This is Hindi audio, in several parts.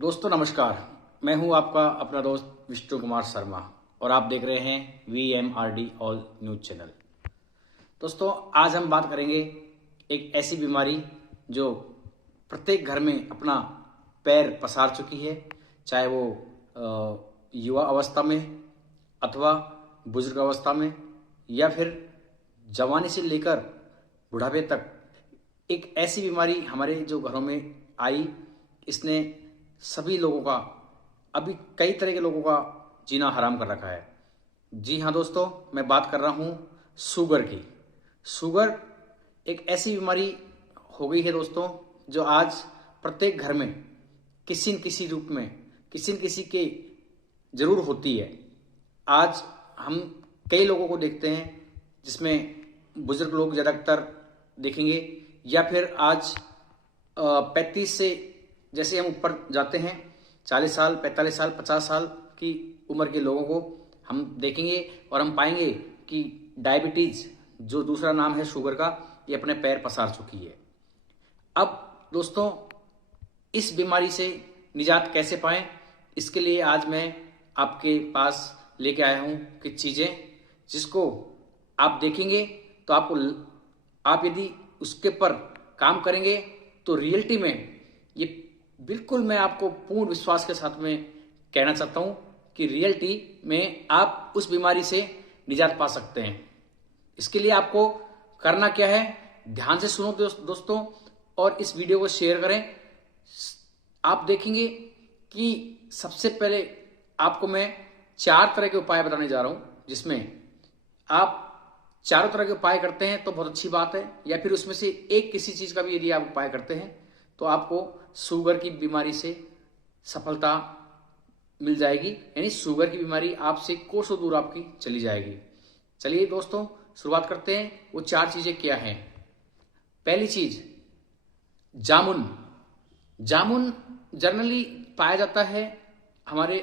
दोस्तों नमस्कार। मैं हूं आपका अपना दोस्त विष्णु कुमार शर्मा और आप देख रहे हैं VMRD ऑल न्यूज चैनल। दोस्तों आज हम बात करेंगे एक ऐसी बीमारी जो प्रत्येक घर में अपना पैर पसार चुकी है, चाहे वो युवा अवस्था में अथवा बुजुर्ग अवस्था में या फिर जवानी से लेकर बुढ़ापे तक। एक ऐसी बीमारी हमारे जो घरों में आई, इसने सभी लोगों का, अभी कई तरह के लोगों का जीना हराम कर रखा है। जी हाँ दोस्तों, मैं बात कर रहा हूँ शुगर की। शुगर एक ऐसी बीमारी हो गई है दोस्तों, जो आज प्रत्येक घर में किसी न किसी रूप में किसी न किसी के जरूर होती है। आज हम कई लोगों को देखते हैं जिसमें बुजुर्ग लोग ज़्यादातर देखेंगे, या फिर आज 35 से जैसे हम ऊपर जाते हैं 40 साल 45 साल 50 साल की उम्र के लोगों को हम देखेंगे और हम पाएंगे कि डायबिटीज, जो दूसरा नाम है शुगर का, ये अपने पैर पसार चुकी है। अब दोस्तों इस बीमारी से निजात कैसे पाएं, इसके लिए आज मैं आपके पास लेके आया हूं कुछ चीजें जिसको आप देखेंगे तो आप यदि उसके पर काम करेंगे तो रियलिटी में ये बिल्कुल, मैं आपको पूर्ण विश्वास के साथ में कहना चाहता हूं कि रियलिटी में आप उस बीमारी से निजात पा सकते हैं। इसके लिए आपको करना क्या है, ध्यान से सुनो दोस्तों, और इस वीडियो को शेयर करें। आप देखेंगे कि सबसे पहले आपको मैं 4 तरह के उपाय बताने जा रहा हूं, जिसमें आप चारों तरह के उपाय करते हैं तो बहुत अच्छी बात है, या फिर उसमें से एक किसी चीज का भी यदि आप उपाय करते हैं तो आपको शुगर की बीमारी से सफलता मिल जाएगी, यानी शुगर की बीमारी आपसे कोसों दूर आपकी चली जाएगी। चलिए दोस्तों शुरुआत करते हैं। वो 4 चीजें क्या हैं। पहली चीज, जामुन। जामुन जनरली पाया जाता है हमारे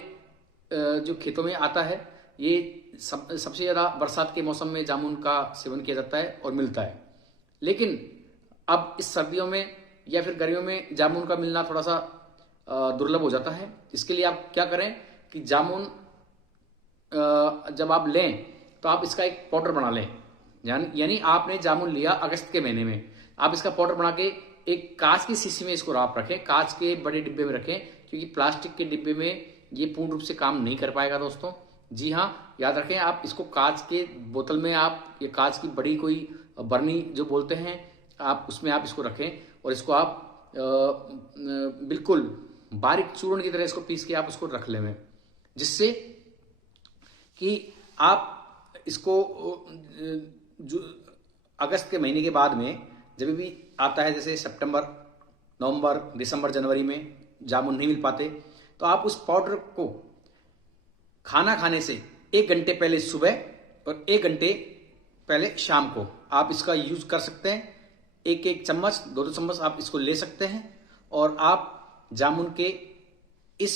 जो खेतों में आता है। ये सबसे ज्यादा बरसात के मौसम में जामुन का सेवन किया जाता है और मिलता है। लेकिन अब इस सर्दियों में या फिर गर्मियों में जामुन का मिलना थोड़ा सा दुर्लभ हो जाता है। इसके लिए आप क्या करें कि जामुन जब आप लें तो आप इसका एक पाउडर बना लें। यानी आपने जामुन लिया अगस्त के महीने में, आप इसका पाउडर बना के एक कांच की शीशी में इसको आप रखें, कांच के बड़े डिब्बे में रखें, क्योंकि प्लास्टिक के डिब्बे में ये पूर्ण रूप से काम नहीं कर पाएगा दोस्तों। जी हाँ, याद रखें, आप इसको कांच के बोतल में, आप ये कांच की बड़ी कोई बर्नी जो बोलते हैं, आप उसमें आप इसको रखें और इसको आप बिल्कुल बारीक चूर्ण की तरह इसको पीस के आप उसको रख लें, जिससे कि आप इसको जो अगस्त के महीने के बाद में जब भी आता है, जैसे सितंबर नवंबर दिसंबर जनवरी में जामुन नहीं मिल पाते, तो आप उस पाउडर को खाना खाने से 1 घंटे पहले सुबह और 1 घंटे पहले शाम को आप इसका यूज कर सकते हैं। एक चम्मच 2 चम्मच आप इसको ले सकते हैं और आप जामुन के इस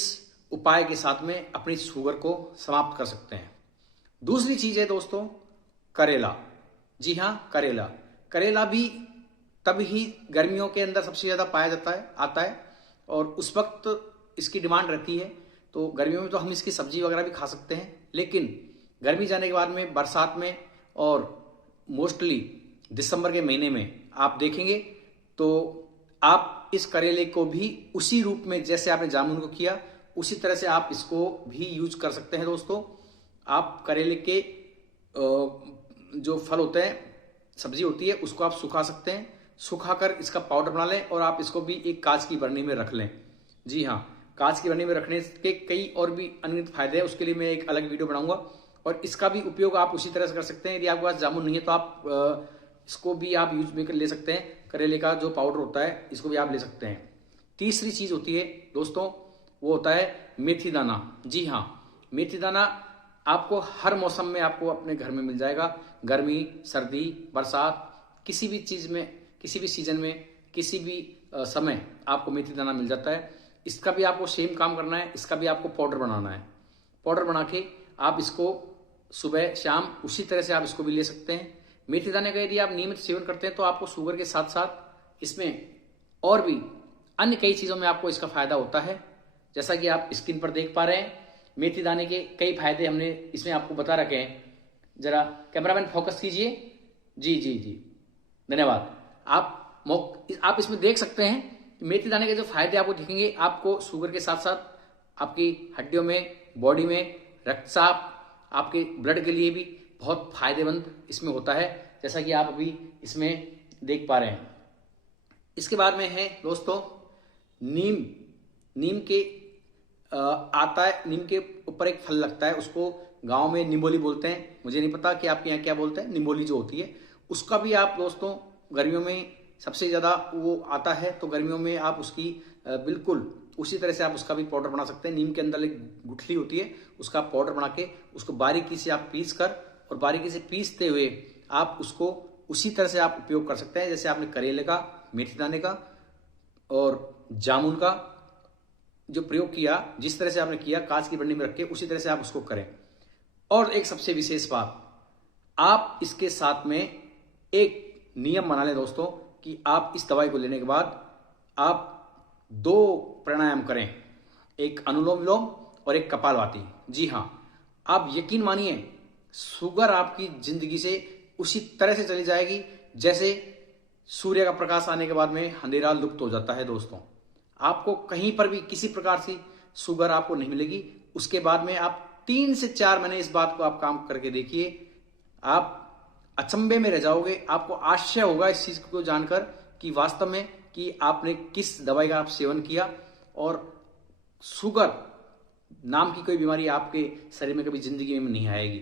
उपाय के साथ में अपनी शुगर को समाप्त कर सकते हैं। दूसरी चीज है दोस्तों, करेला। जी हाँ, करेला। करेला भी तब ही गर्मियों के अंदर सबसे ज्यादा पाया जाता है, आता है, और उस वक्त इसकी डिमांड रहती है। तो गर्मियों में तो हम इसकी सब्जी वगैरह भी खा सकते हैं, लेकिन गर्मी जाने के बाद में बरसात में और मोस्टली दिसंबर के महीने में आप देखेंगे तो आप इस करेले को भी उसी रूप में जैसे आपने जामुन को किया, उसी तरह से आप इसको भी यूज कर सकते हैं दोस्तों। आप करेले के जो फल होते हैं, सब्जी होती है, उसको आप सुखा सकते हैं। सुखाकर इसका पाउडर बना लें और आप इसको भी एक कांच की बरनी में रख लें। जी हाँ, कांच की बरनी में रखने के कई और भी अनगिनत फायदे हैं, उसके लिए मैं एक अलग वीडियो बनाऊंगा। और इसका भी उपयोग आप उसी तरह से कर सकते हैं। यदि आपके पास जामुन नहीं है तो आप इसको भी आप यूज में ले सकते हैं। करेले का जो पाउडर होता है, इसको भी आप ले सकते हैं। तीसरी चीज होती है दोस्तों, वो होता है मेथी दाना। जी हाँ, मेथी दाना आपको हर मौसम में आपको अपने घर में मिल जाएगा। गर्मी, सर्दी, बरसात, किसी भी चीज में, किसी भी सीजन में, किसी भी समय आपको मेथी दाना मिल जाता है। इसका भी आपको सेम काम करना है, इसका भी आपको पाउडर बनाना है। पाउडर बना के आप इसको सुबह शाम उसी तरह से आप इसको भी ले सकते हैं। मेथी दाने का यदि आप नियमित सेवन करते हैं तो आपको शुगर के साथ साथ इसमें और भी अन्य कई चीजों में आपको इसका फायदा होता है। जैसा कि आप स्क्रीन पर देख पा रहे हैं, मेथी दाने के कई फायदे हमने इसमें आपको बता रखे हैं। जरा कैमरामैन फोकस कीजिए। जी जी जी, धन्यवाद। आप इसमें देख सकते हैं मेथी दाने के जो फायदे आपको दिखेंगे, आपको शुगर के साथ साथ आपकी हड्डियों में, बॉडी में रक्तचाप, आपके ब्लड के लिए भी बहुत फायदेमंद इसमें होता है, जैसा कि आप अभी इसमें देख पा रहे हैं। इसके बाद में है दोस्तों नीम। नीम के आता है, नीम के ऊपर एक फल लगता है, उसको गांव में निम्बोली बोलते हैं, मुझे नहीं पता कि आपके यहाँ क्या बोलते हैं। निम्बोली जो होती है उसका भी आप दोस्तों गर्मियों में सबसे ज्यादा वो आता है, तो गर्मियों में आप उसकी बिल्कुल उसी तरह से आप उसका भी पाउडर बना सकते हैं। नीम के अंदर एक गुठली होती है, उसका पाउडर बना के उसको बारीकी से आप पीस कर, और बारीकी से पीसते हुए आप उसको उसी तरह से आप उपयोग कर सकते हैं जैसे आपने करेले का, मेथी दाने का और जामुन का जो प्रयोग किया, जिस तरह से आपने किया कांच की बर्नी में रख के, उसी तरह से आप उसको करें। और एक सबसे विशेष बात, आप इसके साथ में एक नियम बना लें दोस्तों कि आप इस दवाई को लेने के बाद आप 2 प्राणायाम करें, एक अनुलोम विलोम और एक कपालभाति। जी हाँ, आप यकीन मानिए शुगर आपकी जिंदगी से उसी तरह से चली जाएगी जैसे सूर्य का प्रकाश आने के बाद में अंधेरा लुप्त हो जाता है। दोस्तों आपको कहीं पर भी किसी प्रकार की शुगर आपको नहीं मिलेगी। उसके बाद में आप 3 से 4 महीने इस बात को आप काम करके देखिए, आप अचंभे में रह जाओगे। आपको आश्चर्य होगा इस चीज को जानकर कि वास्तव में कि आपने किस दवाई का आप सेवन किया और शुगर नाम की कोई बीमारी आपके शरीर में कभी जिंदगी में नहीं आएगी।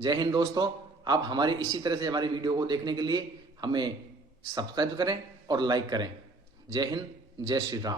जय हिंद दोस्तों। आप हमारे इसी तरह से हमारी वीडियो को देखने के लिए हमें सब्सक्राइब करें और लाइक करें। जय हिंद, जय श्री राम।